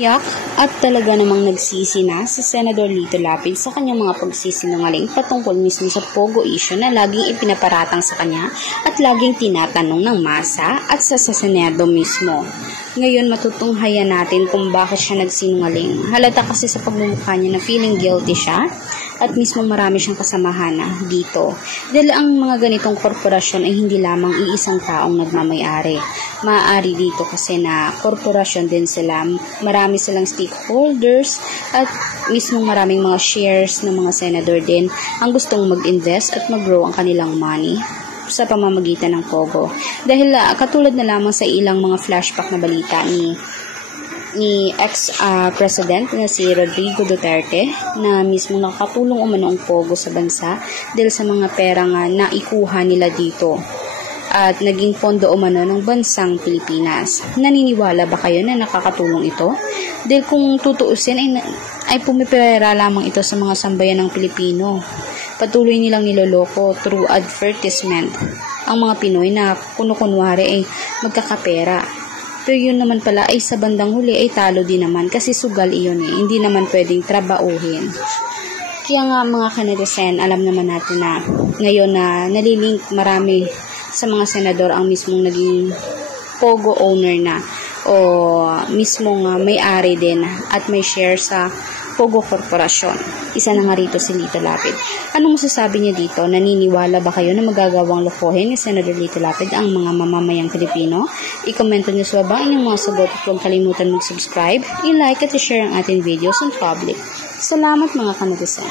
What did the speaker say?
Yak at talaga namang nagsisi na si Senador Lito Lapid sa kanyang mga pagsisinungaling patungkol mismo sa Pogo issue na laging ipinaparatang sa kanya at laging tinatanong ng masa at sa Senado mismo. Ngayon matutunghayan natin kung bakit siya nagsinungaling. Halata kasi sa pagmumukha niya na feeling guilty siya at mismo marami siyang kasamahan dito. Dahil ang mga ganitong korporasyon ay hindi lamang iisang taong nagmamayari. Maaari dito kasi na korporasyon din sila, marami silang stakeholders at mismo maraming mga shares ng mga senador din ang gustong mag-invest at mag-grow ang kanilang money sa pamamagitan ng Pogo. Dahil katulad na lamang sa ilang mga flashback na balita ni ex-president na si Rodrigo Duterte na mismo nakatulong umano ang Pogo sa bansa dahil sa mga pera nga naikuha nila dito at naging pondo umano ng bansang Pilipinas. Naniniwala ba kayo na nakakatulong ito? Dahil kung tutuusin ay pumipera lamang ito sa mga sambayan ng Pilipino. Patuloy nilang niloloko through advertisement ang mga Pinoy na kuno-kunwari ay magkakapera. Pero yun naman pala ay sa bandang huli ay talo din naman kasi sugal iyon hindi naman pwedeng trabauhin. Kaya nga mga kanadesen, alam naman natin na ngayon na nalilink marami sa mga senador ang mismong naging Pogo owner na o mismong may-ari din at may share sa Pogo Corporation. Isa na nga rito si Lito Lapid. Anong masasabi niya dito? Naniniwala ba kayo na magagawang lokohin ni Senator Lito Lapid ang mga mamamayang Pilipino? I-komento niyo sa baba ang inyong mga sagot at huwag kalimutan mag-subscribe, i-like at i-share ang ating videos in public. Salamat mga kanadisan.